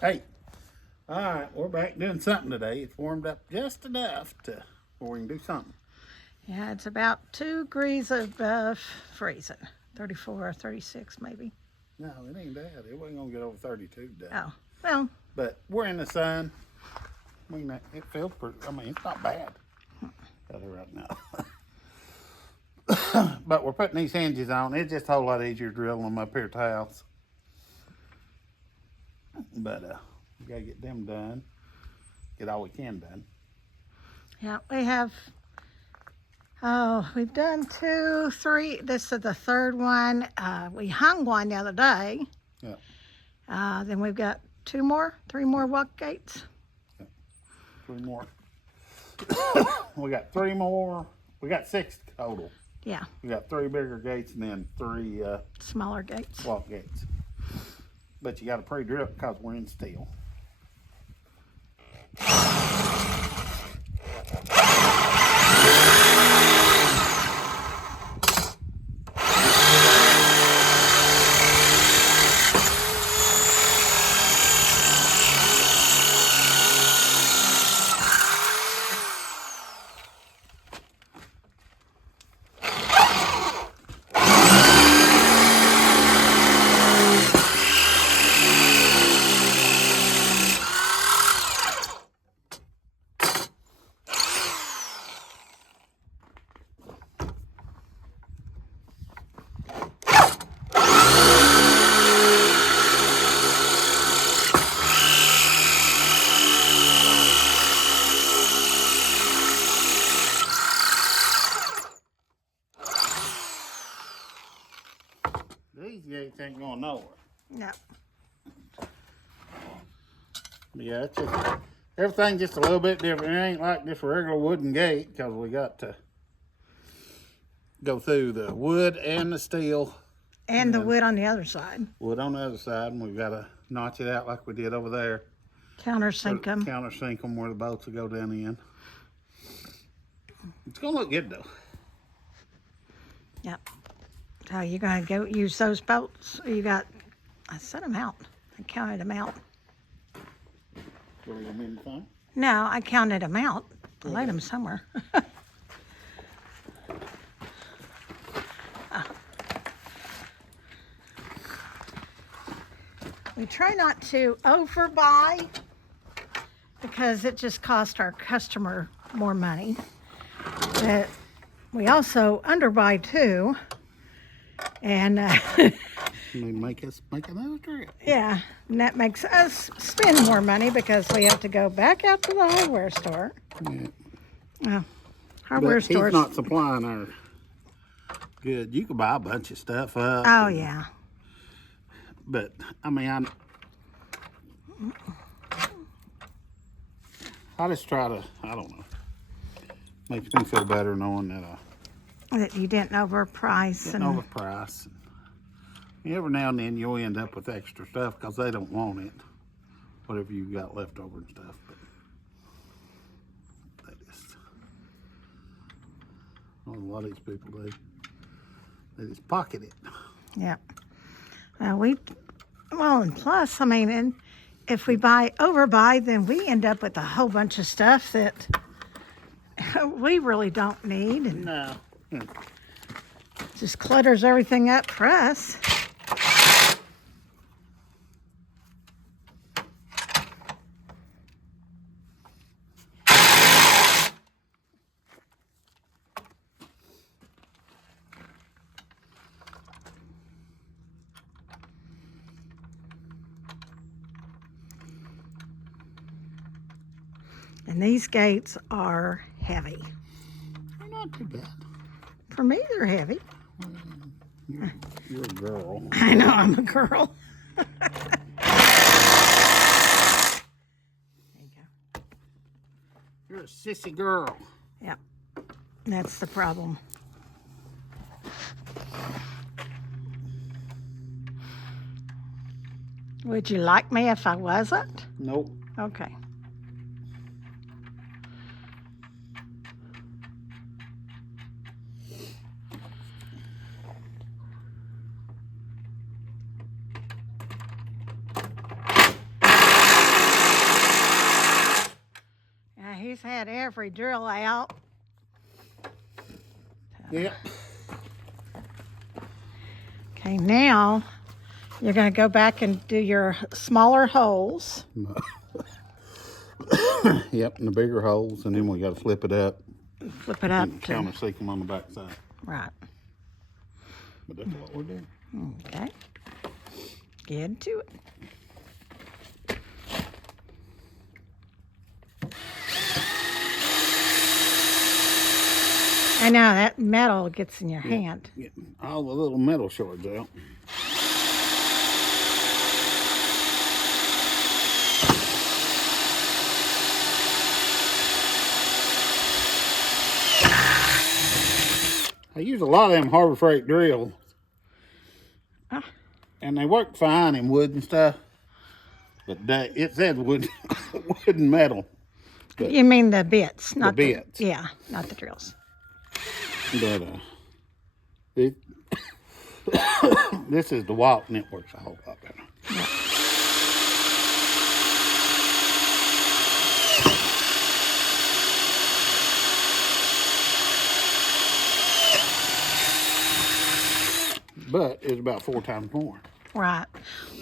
Hey, all right, we're back doing something today. It's warmed up just enough to where we can do something. Yeah, it's about 2 degrees above freezing. 34 or 36 maybe. No, it ain't that. It wasn't gonna get over 32 today. Oh, well, But we're in the sun. I mean, it feels pretty. I mean, it's not bad out here right now. But we're putting these hinges on. It's just a whole lot easier drilling them up here at the house. But we gotta get them done. Get all we can done. yeah, we've done 2, 3. This is the third one. We hung one the other day. Yeah. Then we've got 3 more walk gates. 3 more. We got 3 more. We got 6 total. Yeah, We got 3 bigger gates and then 3 smaller gates. walk gates. But you got to pre-drill it because we're in steel. These gates ain't going nowhere. Yeah, Yeah, it's just everything's just a little bit different. It ain't like just a regular wooden gate because we got to go through the wood and the steel. and the wood on the other side. Wood on the other side, and we've got to notch it out like we did over there. Countersink them. Countersink them where the bolts will go down in. It's gonna look good though. Yep. So you're going to go use those bolts. I set them out. I counted them out. What are we gonna be fine? No, I counted them out. I laid them somewhere. We try not to overbuy because it just costs our customer more money. But we also underbuy too. And Make another trip. yeah, and that makes us spend more money because we have to go back out to the hardware store. Yeah. Hardware But stores. he's not supplying our good. You can buy a bunch of stuff up. Oh yeah. But I mean, I just try to. I don't know. Makes me feel better knowing that That you didn't overprice getting and overpriced. Every now and then you'll end up with extra stuff because they don't want it. Whatever you got left over and stuff. But a lot of these people, they just pocket it. yeah. And plus, I mean, and if we overbuy, then we end up with a whole bunch of stuff that we really don't need, and No. just clutters everything up for us. And these gates are heavy. They're not too bad. For me, they're heavy. You're a girl. I know, I'm a girl. There you go. You're a sissy girl. Yep, that's the problem. Would you like me if I wasn't? Nope. Okay. he's had every drill out. Yep. Okay, now you're going to go back and do your smaller holes. Yep, and the bigger holes, and then we got to flip it up Flip it up and to, countersink them on the back side. right. But that's what we're doing. Okay. Get into it. I know that metal gets in your hand. Getting all the little metal shards out. I use a lot of them Harbor Freight drills. And they work fine in wood and stuff. But it said wood, wood and metal. But You mean the bits, not the bits. yeah, not the drills. But this is the Walt, and it works a whole lot better. Yeah. But it's about 4 times more. Right.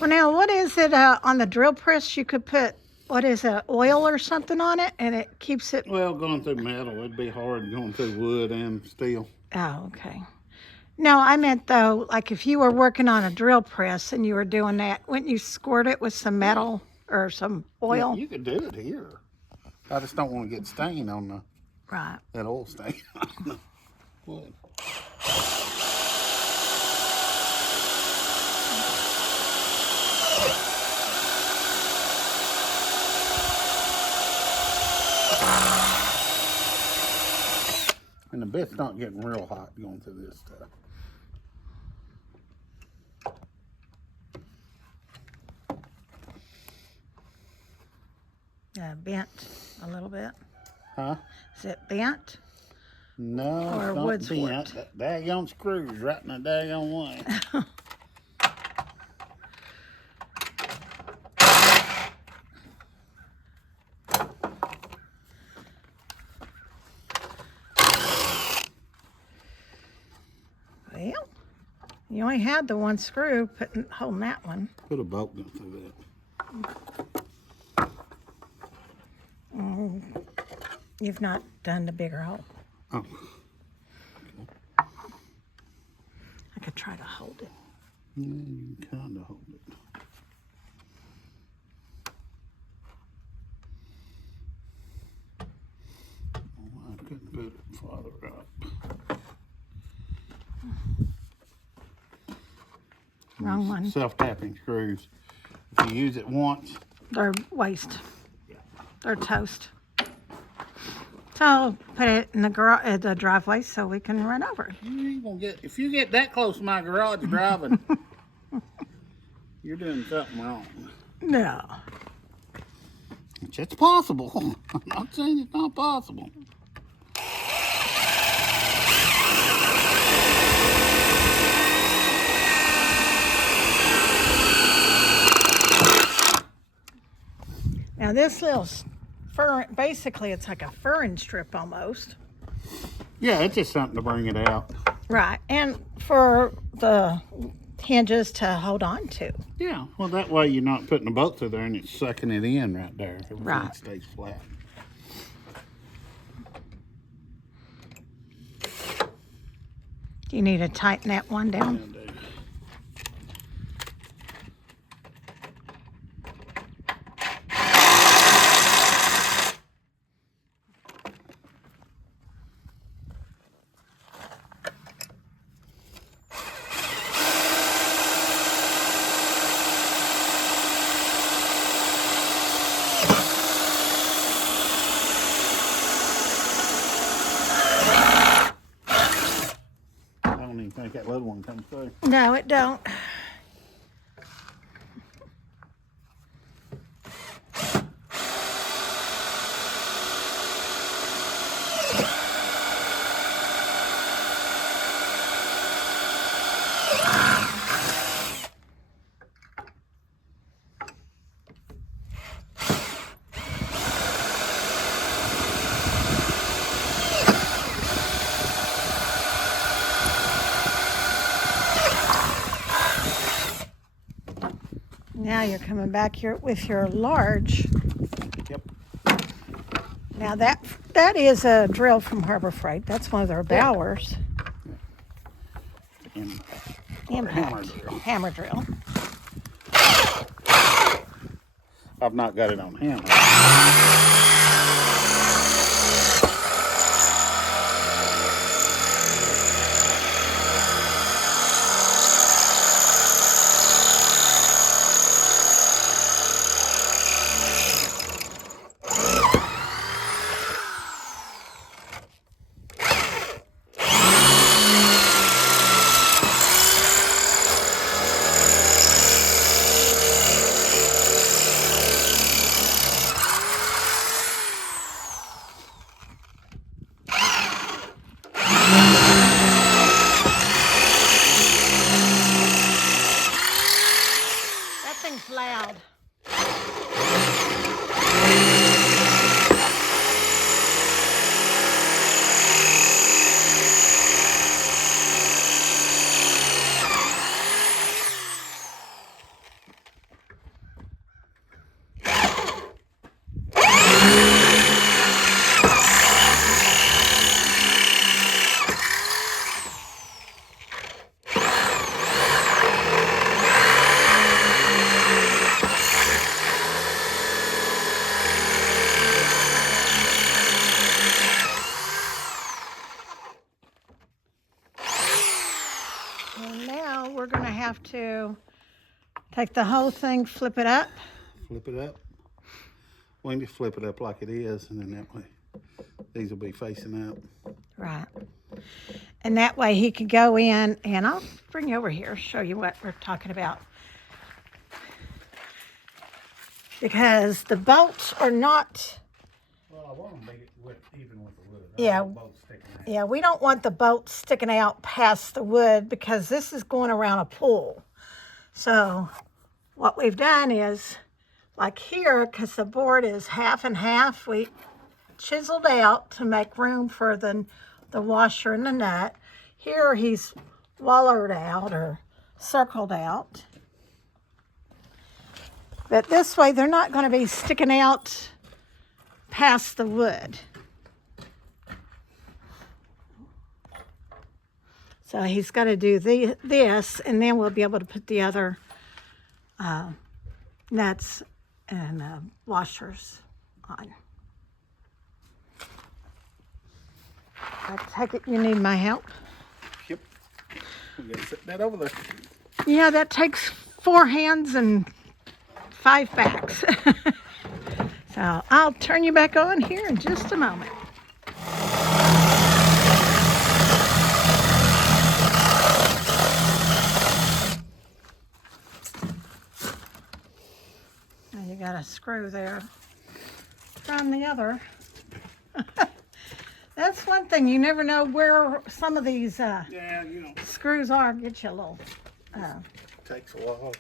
Well, now, what is it on the drill press? You could put, what is it, oil or something on it, and it keeps it. Well, going through metal, it'd be hard going through wood and steel. Oh, okay. No, I meant though, like if you were working on a drill press and you were doing that, wouldn't you squirt it with some metal or some oil? You could do it here. I just don't want to get stained on the Right. that oil stain on the wood. And the bit's not getting real hot going through this stuff. Bent a little bit. Huh? Is it bent? No, Or it's not wood's bent. warped. That daggone screw's right in the daggone way. Well, you only had the one screw holding that one. Put a bolt gun through that. You've not done the bigger hole. Oh, I could try to hold it. yeah, you can kind of hold it. Oh, I couldn't put it farther up. Wrong one. Self-tapping screws. If you use it once, They're waste. They're toast. So put it in the driveway so we can run over it. you ain't gonna get. If you get that close to my garage driving, you're doing something wrong. No. It's possible. I'm not saying it's not possible. Now this little fur, basically it's like a furring strip almost. Yeah, it's just something to bring it out. Right. And for the hinges to hold on to. Yeah, well, that way you're not putting the bolt through there and it's sucking it in right there. Everything Right. stays flat. You need to tighten that one down. And, I don't even think that little one comes through. No, it don't. Now you're coming back here with your large. Yep. Now that is a drill from Harbor Freight. That's one of their Bowers. Impact. Hammer drill. I've not got it on hammer. That thing's loud. And now we're going to have to take the whole thing, flip it up. Flip it up. We can just flip it up like it is, and then that way these will be facing out. Right. And that way he could go in, and I'll bring you over here, show you what we're talking about. Because the bolts are not, Well, I want to make it even with the wood. Yeah. Both sticking out. yeah, we don't want the bolts sticking out past the wood because this is going around a pool. So what we've done is, like here, because the board is half and half, we chiseled out to make room for the washer and the nut. Here he's wallered out or circled out. But this way they're not going to be sticking out past the wood. So he's got to do this, and then we'll be able to put the other nuts and washers on. I take it you need my help? Yep. We got to set that over there. Yeah, that takes 4 hands and 5 backs. So I'll turn you back on here in just a moment. Now you got a screw there from the other. That's one thing, you never know where some of these Yeah, you know, screws are. Get you a little. takes a while.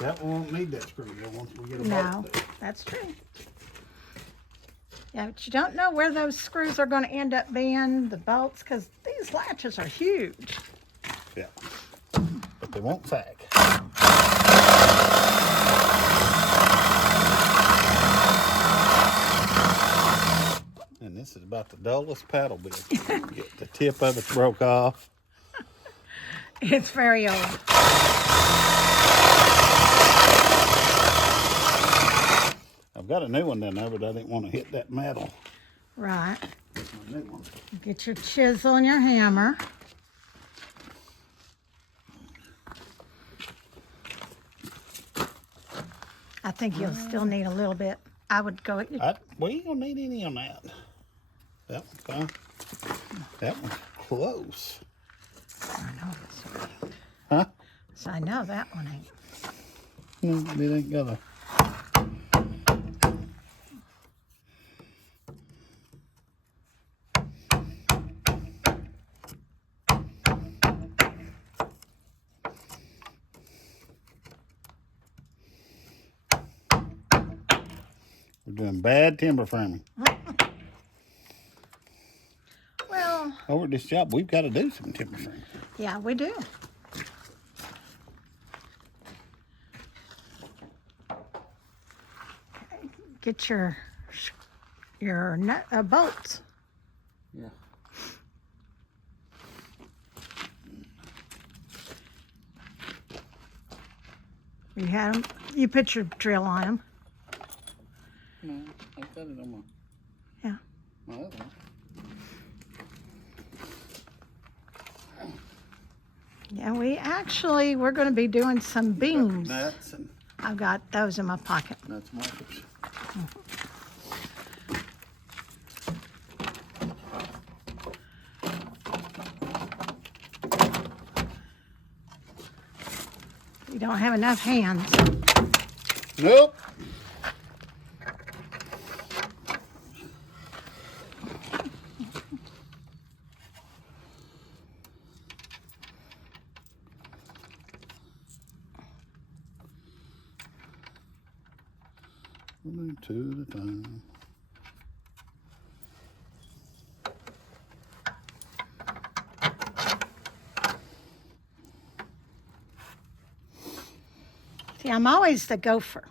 That one won't need that screw there once we get a No, bolt there. that's true. Yeah, but you don't know where those screws are going to end up being, the bolts, because these latches are huge. Yeah. But they won't sag. And this is about the dullest paddle bit. Get the tip of it broke off. It's very old. I've got a new one down there, but I didn't want to hit that metal. Right. That's my new one. Get your chisel and your hammer. I think you'll still need a little bit. I would go. We ain't gonna need any on that. That one's fine. That one's close. I know this one. Huh? So I know that one ain't. It ain't got a... We're doing bad timber framing. Well, over at this job, we've got to do some timber frame. Yeah, we do. Okay, get your nut bolts. Yeah. You had them. You put your drill on them. No, I've got it on Yeah. my other one. Yeah, we're going to be doing some beams. Nuts and I've got those in my pocket. nuts markers. You don't have enough hands. Nope. We'll do two at a time. See, I'm always the gopher.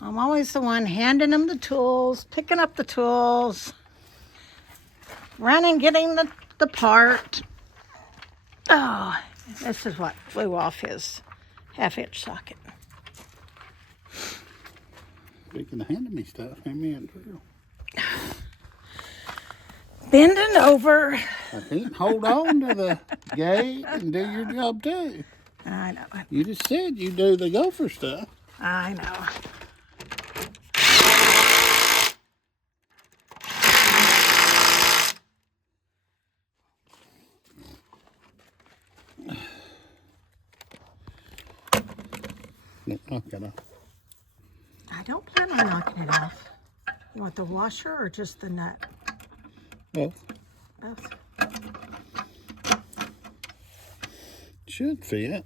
I'm always the one handing them the tools, picking up the tools, running, getting the part. Oh, this is what flew off his half-inch socket. Speaking of handing me stuff, hand me a drill. Bending over. I can't hold on to the gate and do your job too. I know. You just said you do the gopher stuff. I know. Knock it off. I don't plan on knocking it off. You want the washer or just the nut? Both. Both. Should fit.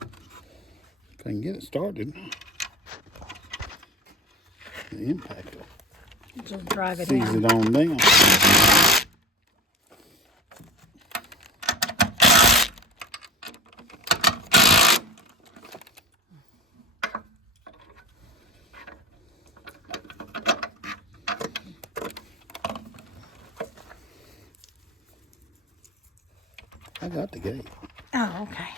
If I can get it started, the impact will Just drive it seize in. it on down. I got the gate. Oh, okay.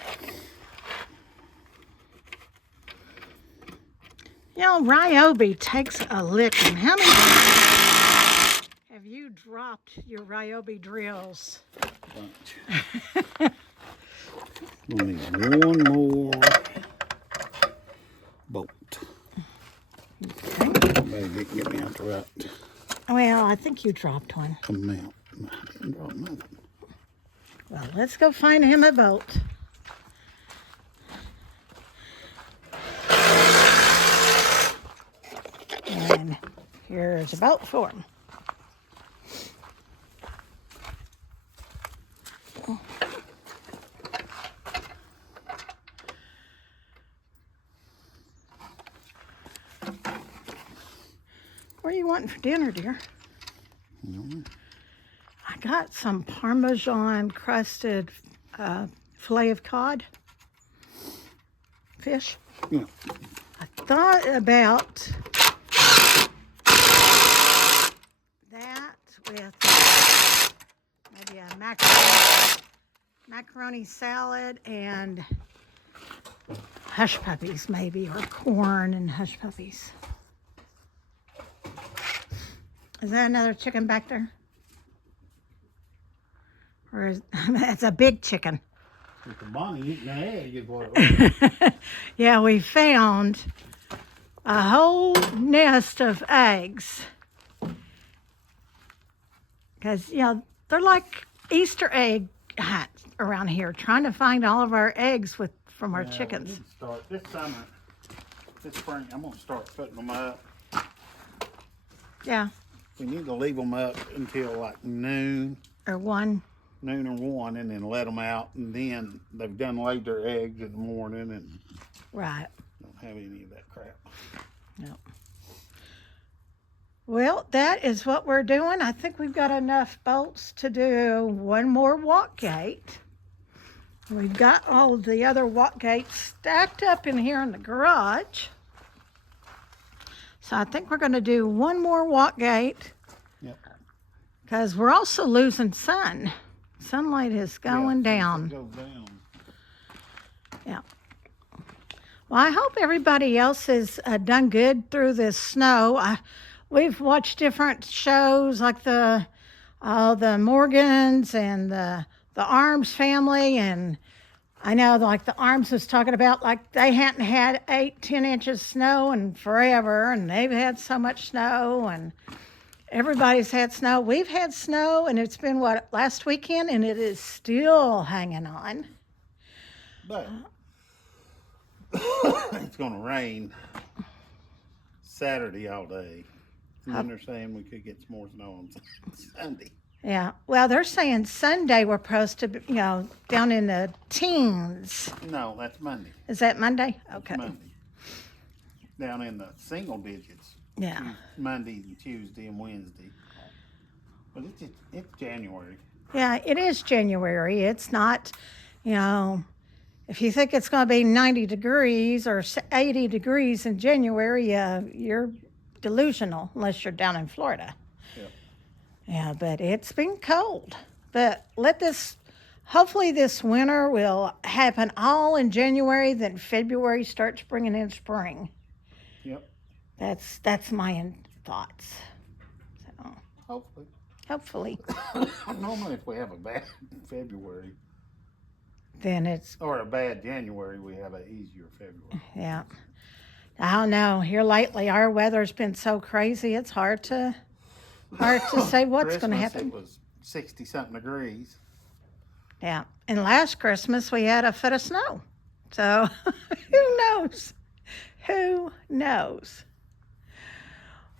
You know, Ryobi takes a licking. How many times have you dropped your Ryobi drills? Bunch. We'll need one more bolt. Maybe it can get me out the right Well, I think you dropped one. amount. I didn't drop nothing. Well, let's go find him a bolt. And here's a bolt for him. What are you wanting for dinner, dear? No. I got some Parmesan crusted fillet of cod fish. Yeah. I thought about that with maybe a macaroni salad and hush puppies, maybe, or corn and hush puppies. Is that another chicken back there? Or is that's a big chicken? With the Bonnie eating the egg is what it was. Yeah, we found a whole nest of eggs. Because, you know, they're like Easter egg hunts around here, trying to find all of our eggs from our Yeah, we chickens. need to start this summer, this spring. I'm gonna start putting them up. Yeah, We need to leave them up until like noon. or one. noon or 1 and then let them out, and then they've done laid their eggs in the morning and Right. don't have any of that crap. Yep. Well, that is what we're doing. I think we've got enough bolts to do one more walk gate. We've got all the other walk gates stacked up in here in the garage. So I think we're going to do one more walk gate Yep. because we're also losing sun. Sunlight is going down. Goes down. Yeah. Well, I hope everybody else has done good through this snow. We've watched different shows like the Morgans and the Arms family, and I know like the Arms was talking about like they hadn't had 8-10 inches of snow in forever, and they've had so much snow, and everybody's had snow. We've had snow, and it's been what, last weekend, and it is still hanging on. But it's going to rain Saturday all day. And then they're saying we could get some more snow on Sunday. Yeah. Well, they're saying Sunday we're supposed to be, down in the teens. No, that's Monday. Is that Monday? That's Okay. Monday. Down in the single digits. Yeah. Monday and Tuesday and Wednesday. But it's January. Yeah, it is January. It's not, if you think it's going to be 90 degrees or 80 degrees in January, you're delusional unless you're down in Florida. Yep. Yeah, but it's been cold. But hopefully this winter will happen all in January, then February starts bringing in spring. Yep. That's my thoughts. So Hopefully. hopefully, Normally if we have a bad February then it's, or a bad January, we have an easier February. yeah. I don't know. Here lately, our weather's been so crazy. It's hard to say what's going to Christmas, happen. It was 60-something degrees. Yeah. And last Christmas, we had a foot of snow. So who knows? Who knows?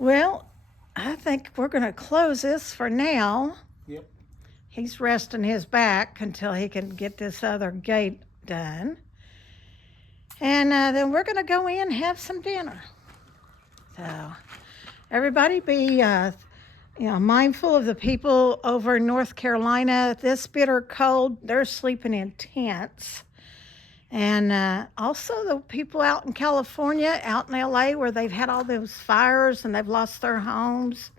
Well, I think we're going to close this for now. Yep. He's resting his back until he can get this other gate done. And then we're going to go in and have some dinner. So everybody be mindful of the people over in North Carolina. This bitter cold, they're sleeping in tents. And also the people out in California, out in LA, where they've had all those fires and they've lost their homes.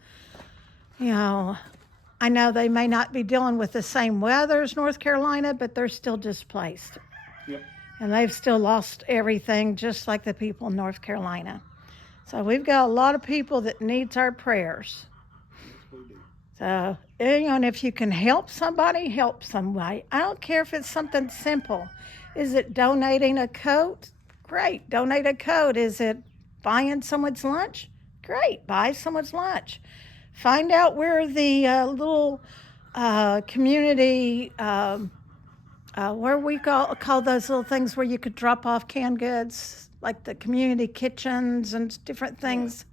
I know they may not be dealing with the same weather as North Carolina, but they're still displaced. Yep. And they've still lost everything, just like the people in North Carolina. So we've got a lot of people that needs our prayers. Yes, we do. So, and if you can help somebody, help somebody. I don't care if it's something simple. Is it donating a coat? Great, donate a coat. Is it buying someone's lunch? Great, buy someone's lunch. Find out where the little community, where we call those little things where you could drop off canned goods, like the community kitchens and different things.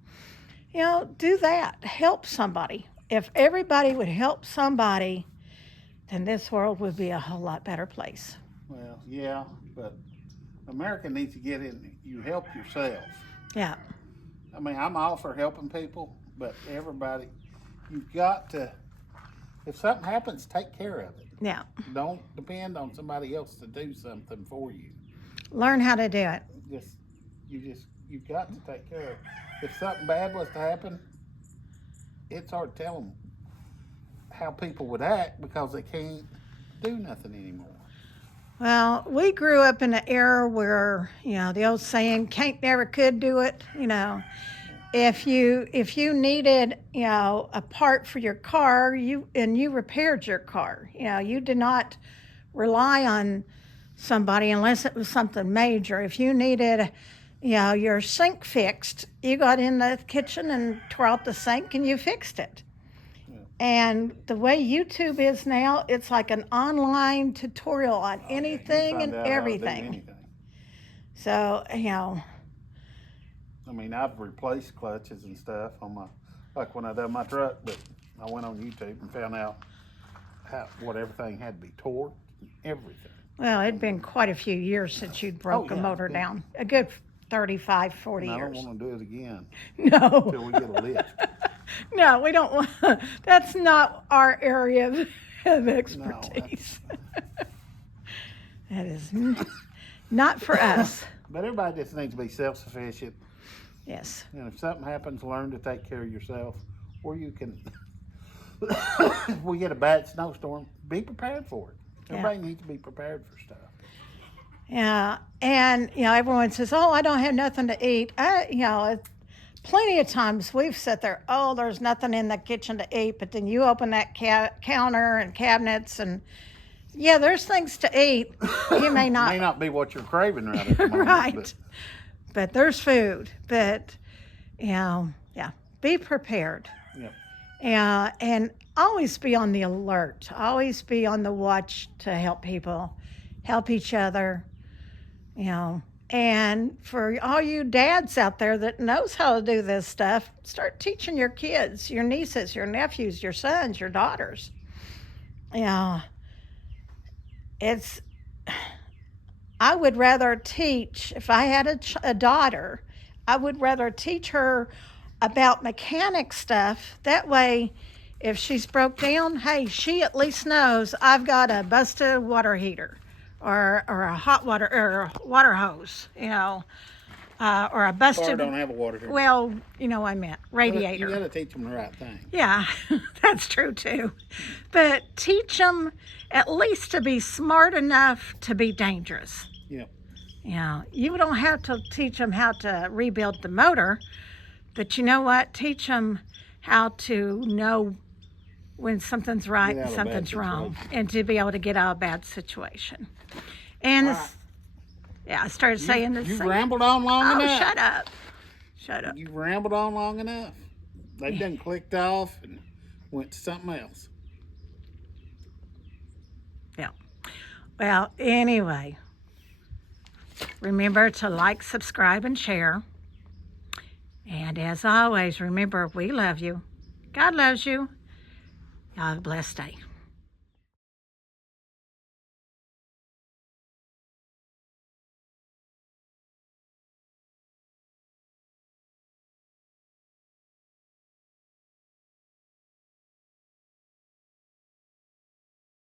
Do that. Help somebody. If everybody would help somebody, then this world would be a whole lot better place. Well, yeah, but America needs to get in. You help yourself. Yeah. I mean, I'm all for helping people, but everybody, you've got to, if something happens, take care of it. Yeah. Don't depend on somebody else to do something for you. Learn how to do it. You've got to take care of it. If something bad was to happen, it's hard to tell them how people would act because they can't do nothing anymore. Well, we grew up in an era where, the old saying, can't never could do it, If you needed, a part for your car, you repaired your car. You did not rely on somebody unless it was something major. If you needed, your sink fixed, you got in the kitchen and tore out the sink and you fixed it. Yeah. And the way YouTube is now, it's like an online tutorial on anything You and find out how to do everything. anything. So, I mean, I've replaced clutches and stuff on like when I done my truck, but I went on YouTube and found out what everything had to be torqued, everything. Well, it'd been quite a few years since you'd broke a yeah, motor it's been- down. A good 35, 40 And I don't years. want to do it again No. until we get a lift. No, we don't want, that's not our area of No, expertise. That is not for us. But everybody just needs to be self-sufficient. Yes. And if something happens, learn to take care of yourself. Or you can, if we get a bad snowstorm, be prepared for it. Everybody needs to be prepared for stuff. Yeah, and everyone says, "Oh, I don't have nothing to eat." Plenty of times we've sat there, "Oh, there's nothing in the kitchen to eat," but then you open that counter and cabinets, and there's things to eat. You may May not, not be what you're craving right at the moment. right? But there's food. But be prepared. Yep. And always be on the alert. Always be on the watch to help people, help each other. And for all you dads out there that knows how to do this stuff, start teaching your kids, your nieces, your nephews, your sons, your daughters. I would rather teach, if I had a daughter, I would rather teach her about mechanic stuff. That way, if she's broke down, hey, she at least knows I've got a busted water heater or a hot water or a water hose, or a Or busted. don't have a water heater. Well, I meant radiator. You got to teach them the right thing. Yeah, that's true too. But teach them at least to be smart enough to be dangerous. Yep. You don't have to teach them how to rebuild the motor, but you know what? Teach them how to know when something's right Get out and of a bad something's wrong, situation. and to be able to get out of a bad situation. And Right. I started saying this. You've rambled on long Oh, enough. shut up. Shut up. You've rambled on long enough. They've done clicked off and went to something else. Yeah. Well, anyway, remember to like, subscribe, and share. And as always, remember, we love you. God loves you. Y'all have a blessed day.